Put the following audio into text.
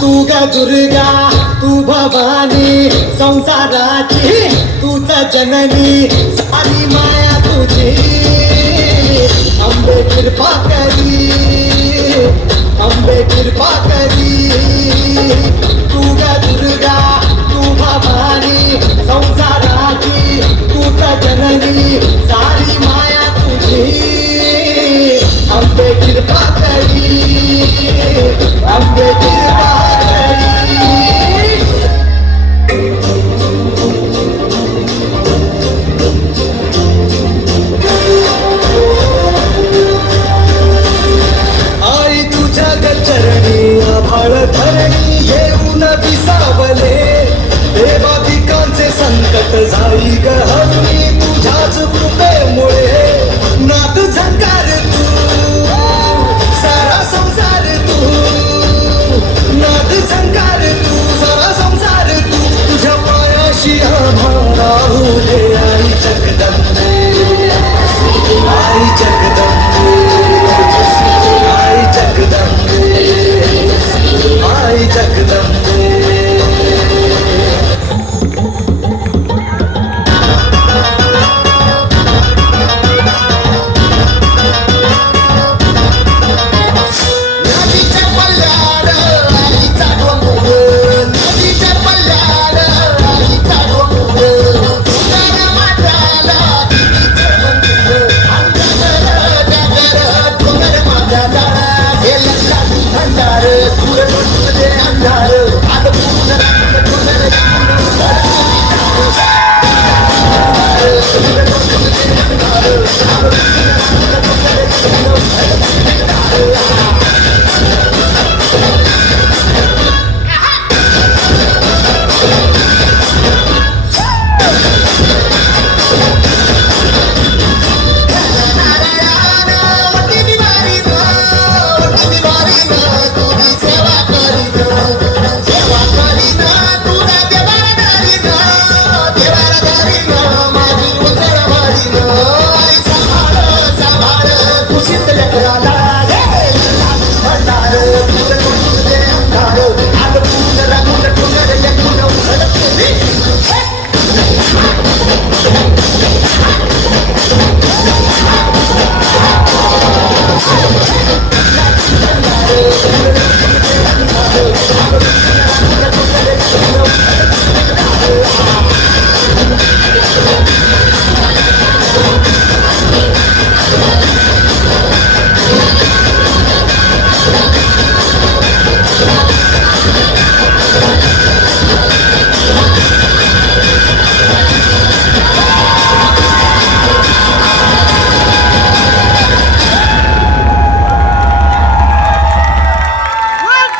तू ग दुर्गा तू भवानी संसाराची तूच जननी सारी माया तुझी अंबे कृपा करी अंबे कृपा करी तू ग दुर्गा तू भवानी संसाराची तूच जननी सारी माया तुझी अंबे कृपा करी अंबे कृपा धरणी येऊन विसावले देवा पिकांचे संकट जाई ग हरुणी तुझ्याच कृपेमुळे नाद झंकार तू सारा संसार तू नाद झंकार तू सारा संसार तू तुझ्या पायाशी आम्हाला उदे आई जगदंबे आई जगदंबे आई जगदंबे आई जगदंबे नदीच्या पल्ल्यावर आईचा डोंगर नदीच्या पल्ल्यावर आईचा डोंगर तुझ्या माताला दिदीचं मंदिर डोंगर माझ्याला हे लक्षात भंडार तुझे अंधार